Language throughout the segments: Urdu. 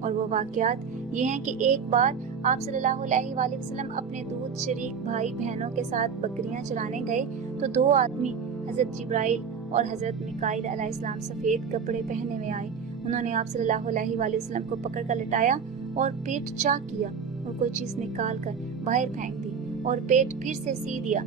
اور وہ واقعات یہ ہیں کہ ایک بار آپ صلی اللہ علیہ وآلہ وسلم اپنے دودھ شریک بھائی بہنوں کے ساتھ بکریاں چرانے گئے تو دو آدمی حضرت جبرائیل اور حضرت میکائیل علیہ السلام سفید کپڑے پہنے ہوئے آئے۔ انہوں نے آپ صلی اللہ علیہ وآلہ وسلم کو پکڑ کر لٹایا اور پیٹ چاک کیا اور کوئی چیز نکال کر باہر پھینک دی اور پیٹ پھر سے سی دیا۔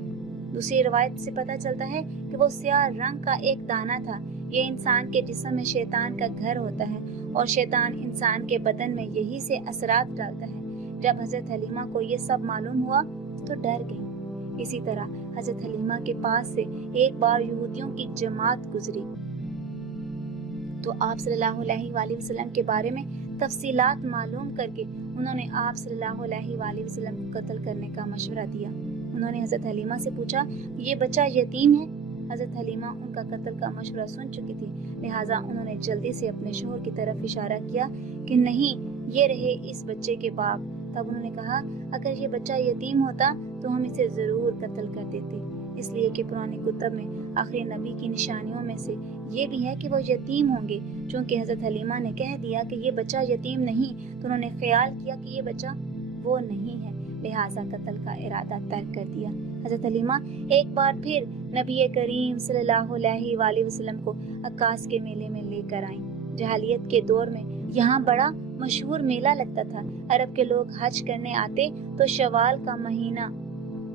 دوسری روایت سے پتہ چلتا ہے کہ وہ سیاہ رنگ کا ایک دانہ تھا۔ یہ انسان کے جسم میں شیطان کا گھر ہوتا ہے اور شیطان انسان کے بدن میں یہی سے اثرات ڈالتا ہے۔ جب حضرت حلیمہ کو یہ سب معلوم ہوا تو ڈر گئی۔ اسی طرح حضرت حلیمہ کے پاس سے ایک بار یہودیوں کی جماعت گزری تو آپ صلی اللہ علیہ وآلہ وسلم کے بارے میں تفصیلات معلوم کر کے انہوں نے آپ صلی اللہ علیہ وآلہ وسلم کو قتل کرنے کا مشورہ دیا۔ انہوں نے حضرت حلیمہ سے پوچھا یہ بچہ یتیم ہے؟ حضرت حلیمہ ان کا قتل کا مشورہ سن چکی تھی، لہٰذا انہوں نے جلدی سے اپنے شوہر کی طرف اشارہ کیا کہ نہیں، یہ رہے اس بچے کے باپ۔ تب انہوں نے کہا اگر یہ بچہ یتیم ہوتا تو ہم اسے ضرور قتل کر دیتے، اس لیے کہ پرانے کتب میں آخری نبی کی نشانیوں میں سے یہ بھی ہے کہ وہ یتیم ہوں گے۔ چونکہ حضرت حلیمہ نے کہہ دیا کہ یہ بچہ یتیم نہیں تو انہوں نے خیال کیا کہ یہ بچہ وہ نہیں ہے، لہٰذا قتل کا ارادہ ترک کر دیا۔ حضرت حلیمہ ایک بار پھر نبی کریم صلی اللہ علیہ وآلہ وسلم کو عکاس کے میلے میں لے کر آئیں۔ جاہلیت کے دور میں یہاں بڑا مشہور میلہ لگتا تھا۔ عرب کے لوگ حج کرنے آتے تو شوال کا مہینہ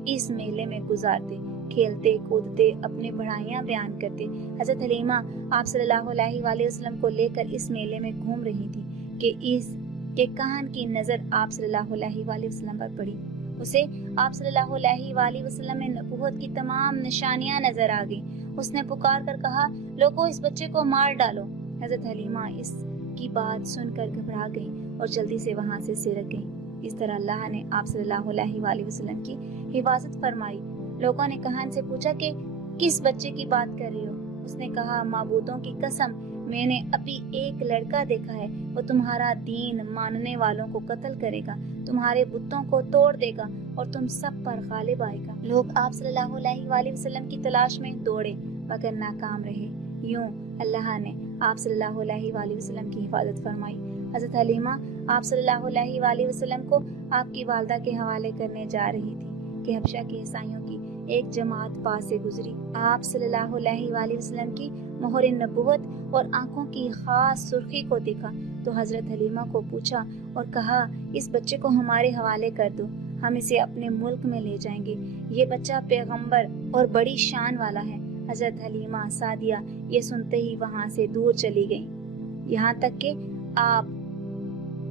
اس میلے میں گزارتے، کھیلتے کودتے، اپنی بڑھائیاں بیان کرتے۔ حضرت حلیمہ آپ صلی اللہ علیہ وآلہ وسلم کو لے کر اس میلے میں گھوم رہی تھی کہ اس کے کہن کی نظر آپ صلی اللہ علیہ وآلہ وسلم پر پڑی۔ اسے آپ صلی اللہ علیہ وآلہ وسلم میں نبوت کی تمام نشانیاں نظر آ گئیں۔ اس نے پکار کر کہا لوگو اس بچے کو مار ڈالو۔ حضرت حلیمہ اس کی بات سن کر گھبرا گئیں اور جلدی سے وہاں سے سرک گئیں۔ اس طرح اللہ نے آپ صلی اللہ علیہ وآلہ وسلم کی حفاظت فرمائی۔ لوگوں نے کہن سے پوچھا کہ کس بچے کی بات کر رہی ہو؟ اس نے کہا معبودوں کی قسم، میں نے ابھی ایک لڑکا دیکھا ہے، وہ تمہارا دین ماننے والوں کو قتل کرے گا، تمہارے بتوں کو توڑ دے گا اور تم سب پر غالب آئے گا۔ لوگ آپ صلی اللہ علیہ وآلہ وسلم کی تلاش میں دوڑے مگر ناکام رہے۔ یوں اللہ نے آپ صلی اللہ علیہ وآلہ وسلم کی حفاظت فرمائی۔ حضرت حلیمہ آپ صلی اللہ علیہ وآلہ وسلم کو آپ کی والدہ کے حوالے کرنے جا رہی تھی کہ حبشہ کے عیسائیوں کی ایک جماعت پاس سے گزری۔ آپ صلی اللہ علیہ وآلہ وسلم کی مہر نبوت اور آنکھوں کی خاص سرخی کو دیکھا تو حضرت حلیمہ کو پوچھا اور کہا اس بچے کو ہمارے حوالے کر دو، ہم اسے اپنے ملک میں لے جائیں گے، یہ بچہ پیغمبر اور بڑی شان والا ہے۔ حضرت حلیمہ سعدیہ یہ سنتے ہی وہاں سے دور چلی گئیں، یہاں تک کہ آپ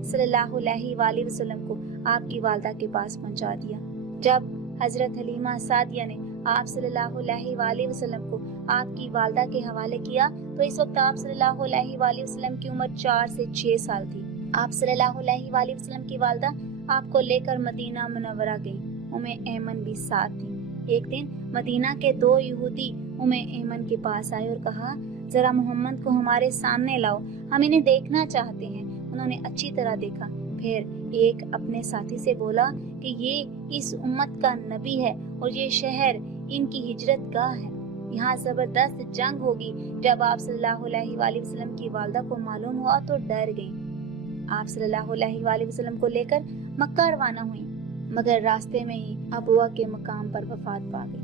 صلی اللہ علیہ وآلہ وسلم کو آپ کی والدہ کے پاس پہنچا دیا۔ جب حضرت حلیمہ سعدیہ نے آپ صلی اللہ علیہ وآلہ وسلم کو آپ کی والدہ کے حوالے کیا تو اس وقت آپ صلی اللہ علیہ وآلہ وسلم کی عمر 4 سے 6 سال تھی۔ آپ صلی اللہ علیہ وآلہ وسلم کی والدہ آپ کو لے کر مدینہ منورہ گئیں۔ ایمن بھی ساتھ تھی۔ ایک دن مدینہ کے 2 یہودی ایمن کے پاس آئے اور کہا ذرا محمد کو ہمارے سامنے لاؤ، ہم انہیں دیکھنا چاہتے ہیں۔ انہوں نے اچھی طرح دیکھا، پھر ایک اپنے ساتھی سے بولا کہ یہ اس امت کا نبی ہے اور یہ شہر ان کی ہجرت گاہ ہے، یہاں زبردست جنگ ہوگی۔ جب آپ صلی اللہ علیہ وآلہ وسلم کی والدہ کو معلوم ہوا تو ڈر گئیں۔ آپ صلی اللہ علیہ وآلہ وسلم کو لے کر مکہ روانہ ہوئیں مگر راستے میں ہی ابوا کے مقام پر وفات پا گئی۔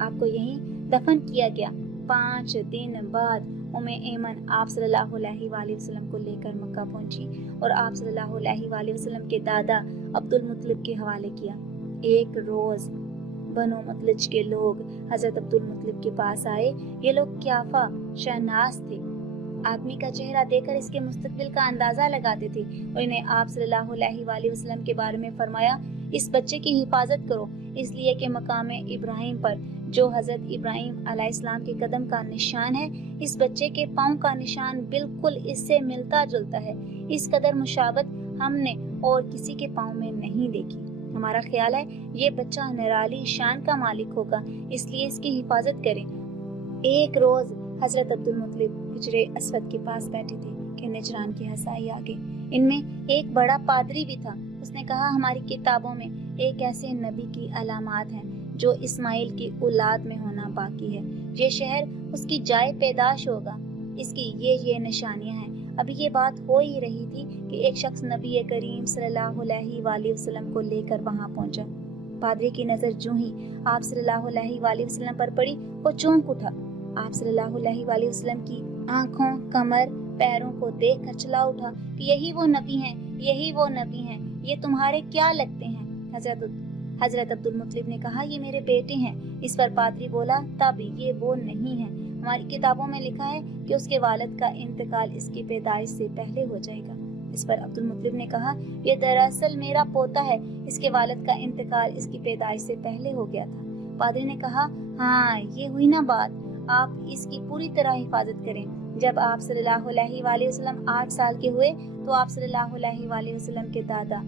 آپ کو یہیں دفن کیا گیا۔ 5 دن بعد ایمن آپ صلی اللہ علیہ وآلہ وسلم کو لے کر مکہ پہنچی اور آپ صلی اللہ علیہ وآلہ وسلم کے دادا عبد المطلب کے حوالے کیا۔ ایک روز بنو مطلج کے لوگ حضرت عبد المطلب کے پاس آئے۔ یہ لوگ قیافہ شہناز تھے، آدمی کا چہرہ دیکھ کر اس کے مستقبل کا اندازہ لگاتے تھے اور انہیں آپ صلی اللہ علیہ وآلہ وسلم کے بارے میں فرمایا اس بچے کی حفاظت کرو، اس لیے کہ مقام ابراہیم پر جو حضرت ابراہیم علیہ السلام کے قدم کا نشان ہے، اس بچے کے پاؤں کا نشان بالکل اس سے ملتا جلتا ہے۔ اس قدر مشابہت ہم نے اور کسی کے پاؤں میں نہیں دیکھی۔ ہمارا خیال ہے یہ بچہ نرالی شان کا مالک ہوگا، اس لیے اس کی حفاظت کریں۔ ایک روز حضرت عبد المطلب حجر اسود کے پاس بیٹھے تھے کہ نجران کے حسائی آگے، ان میں ایک بڑا پادری بھی تھا۔ اس نے کہا ہماری کتابوں میں ایک ایسے نبی کی علامات ہیں جو اسماعیل کی اولاد میں ہونا باقی ہے، یہ شہر اس کی جائے پیدائش ہوگا، اس کی یہ نشانیاں ہیں۔ ابھی یہ بات ہو ہی رہی تھی کہ ایک شخص نبی کریم صلی اللہ علیہ وآلہ وسلم کو لے کر وہاں پہنچا۔ پادری کی نظر جو ہی آپ صلی اللہ علیہ وآلہ وسلم پر پڑی وہ چونک اٹھا۔ آپ صلی اللہ علیہ وآلہ وسلم کی آنکھوں، کمر، پیروں کو دیکھ کر چلا اٹھا کہ یہی وہ نبی ہیں، یہی وہ نبی ہیں، یہ تمہارے کیا لگتے ہیں؟ حضرت عبد المطلب نے کہا یہ میرے بیٹے ہیں۔ اس پر پادری بولا تب یہ وہ نہیں ہیں، ہماری کتابوں میں لکھا ہے کہ اس کے والد کا انتقال اس کی پیدائش سے پہلے ہو جائے گا۔ اس پر عبد المطلب نے کہا یہ دراصل میرا پوتا ہے، اس کے والد کا انتقال اس کی پیدائش سے پہلے ہو گیا تھا۔ پادری نے کہا ہاں یہ ہوئی نا بات، آپ اس کی پوری طرح حفاظت کریں۔ جب آپ صلی اللہ علیہ وآلہ وسلم 8 سال کے ہوئے تو آپ صلی اللہ علیہ وآلہ وسلم کے دادا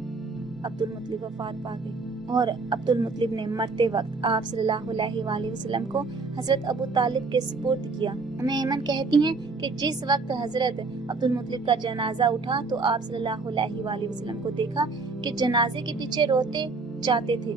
عبد المطلب وفات پا گئے اور عبد المطلب نے مرتے وقت آپ صلی اللہ علیہ وآلہ وسلم کو حضرت ابو طالب کے سپرد کیا۔ ایمن کہتی ہیں کہ جس وقت حضرت عبد المطلب کا جنازہ اٹھا تو آپ صلی اللہ علیہ وآلہ وسلم کو دیکھا کہ جنازے کے پیچھے روتے جاتے تھے۔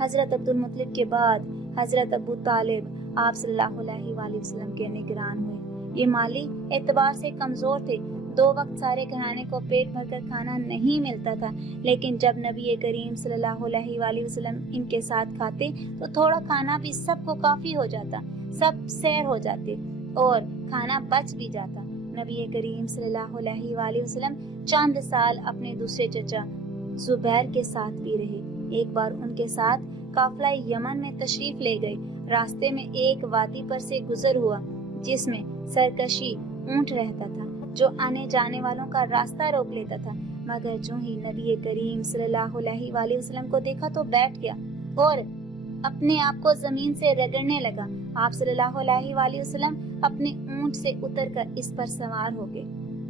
حضرت عبد المطلب کے بعد حضرت ابو طالب آپ صلی اللہ علیہ وآلہ وسلم کے نگران ہوئے۔ یہ مالی اعتبار سے کمزور تھے، 2 وقت سارے گھرانے کو پیٹ بھر کر کھانا نہیں ملتا تھا، لیکن جب نبی کریم صلی اللہ علیہ وآلہ وسلم ان کے ساتھ کھاتے تو تھوڑا کھانا بھی سب کو کافی ہو جاتا، سب سیر ہو جاتے اور کھانا بچ بھی جاتا۔ نبی کریم صلی اللہ علیہ وآلہ وسلم چند سال اپنے دوسرے چچا زبیر کے ساتھ بھی رہے۔ ایک بار ان کے ساتھ قافلہ یمن میں تشریف لے گئے۔ راستے میں ایک وادی پر سے گزر ہوا جس میں سرکشی اونٹ رہتا تھا جو آنے جانے والوں کا راستہ روک لیتا تھا، مگر جو ہی نبی کریم صلی اللہ علیہ وآلہ وسلم کو دیکھا تو بیٹھ گیا اور اپنے آپ کو زمین سے رگڑنے لگا۔ آپ صلی اللہ علیہ وآلہ وسلم اپنے اونٹ سے اتر کر اس پر سوار ہو گئے۔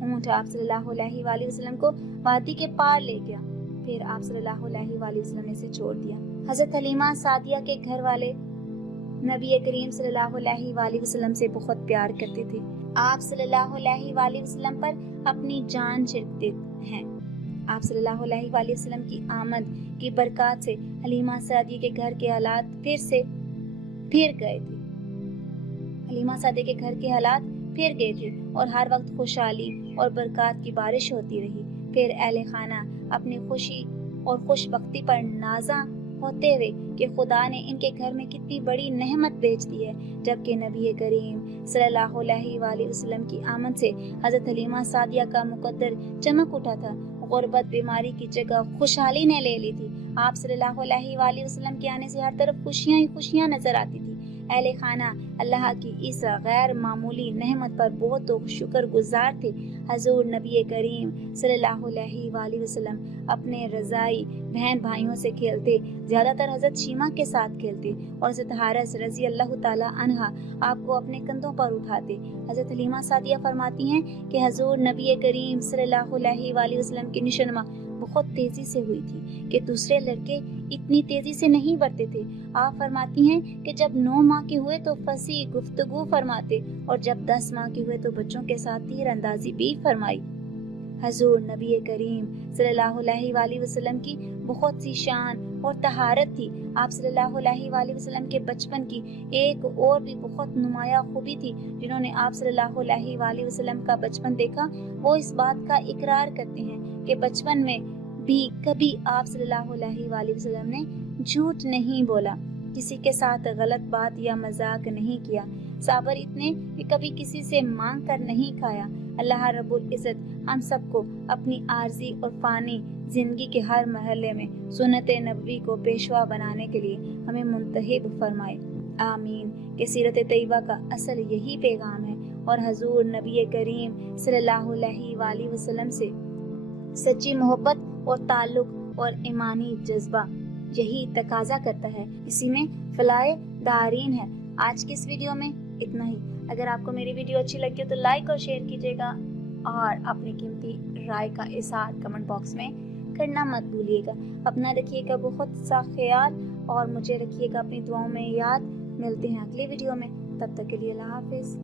اونٹ آپ صلی اللہ علیہ وآلہ وسلم کو وادی کے پار لے گیا، پھر آپ صلی اللہ علیہ وآلہ وسلم نے اسے چھوڑ دیا۔ حضرت حلیمہ سعدیہ کے گھر والے نبی کریم صلی اللہ علیہ وآلہ وسلم سے بہت پیار کرتے تھے۔ آپ صلی اللہ علیہ وآلہ وسلم پر اپنی جان چھڑکتے ہیں۔ آپ صلی اللہ علیہ وآلہ وسلم کی آمد کی برکات سے حلیمہ سعدیہ کے گھر کے حالات پھر گئے تھے۔ حلیمہ سعدیہ کے گھر کے حالات پھر گئے تھے اور ہر وقت خوشحالی اور برکات کی بارش ہوتی رہی۔ پھر اہل خانہ اپنی خوشی اور خوش بختی پر نازاں ہوتے ہوئے کہ خدا نے ان کے گھر میں کتنی بڑی نعمت بھیج دی ہے، جبکہ نبی کریم صلی اللہ علیہ وآلہ وسلم کی آمد سے حضرت حلیمہ سعدیہ کا مقدر چمک اٹھا تھا۔ غربت بیماری کی جگہ خوشحالی نے لے لی تھی۔ آپ صلی اللہ علیہ وآلہ وسلم کے آنے سے ہر طرف خوشیاں ہی خوشیاں نظر آتی تھی۔ اہل خانہ اللہ کی اس غیر معمولی نعمت پر بہت شکر گزار تھے۔ حضور نبی کریم صلی اللہ علیہ وآلہ وسلم اپنے رضائی بہن بھائیوں سے کھیلتے، زیادہ تر حضرت شیمہ کے ساتھ کھیلتے اور حضرت حارث رضی اللہ تعالی عنہ آپ کو اپنے کندھوں پر اٹھاتے۔ حضرت حلیمہ سعدیہ فرماتی ہیں کہ حضور نبی کریم صلی اللہ علیہ وآلہ وسلم کی نشوونما بہت تیزی سے ہوئی تھی کہ دوسرے لڑکے اتنی تیزی سے نہیں بڑھتے تھے۔ آپ فرماتی ہیں کہ جب 9 ماہ کے ہوئے تو فصیح گفتگو فرماتے اور جب 10 ماہ کے ہوئے تو بچوں کے ساتھ تیر اندازی بھی فرمائی۔ حضور نبی کریم صلی اللہ علیہ وآلہ وسلم کی بہت سی شان اور طہارت تھی۔ آپ صلی اللہ علیہ وآلہ وسلم کے بچپن کی ایک اور بھی بہت نمایاں خوبی تھی۔ جنہوں نے آپ صلی اللہ علیہ وآلہ وسلم کا بچپن دیکھا وہ اس بات کا اقرار کرتے ہیں کہ بچپن میں بھی کبھی آپ صلی اللہ علیہ وآلہ وسلم نے جھوٹ نہیں بولا، کسی کے ساتھ غلط بات یا مذاق نہیں کیا، صابر اتنے کہ کبھی کسی سے مانگ کر نہیں کھایا۔ اللہ رب العزت ہم سب کو اپنی عارضی اور فانی زندگی کے ہر مرحلے میں سنت نبوی کو پیشوا بنانے کے لیے ہمیں منتخب فرمائے، آمین۔ کہ سیرت طیبہ کا اصل یہی پیغام ہے اور حضور نبی کریم صلی اللہ علیہ وآلہ وسلم سے سچی محبت اور تعلق اور ایمانی جذبہ یہی تقاضا کرتا ہے، اسی میں فلاح دارین ہے۔ آج کی اس ویڈیو میں اتنا ہی۔ اگر آپ کو میری ویڈیو اچھی لگی ہو تو لائک اور شیئر کیجیے گا اور اپنی قیمتی رائے کا اظہار کمنٹ باکس میں کرنا مت بھولیے گا۔ اپنا رکھیے گا بہت سا خیال اور مجھے رکھیے گا اپنی دعاؤں میں یاد۔ ملتے ہیں اگلی ویڈیو میں، تب تک کے لیے اللہ حافظ۔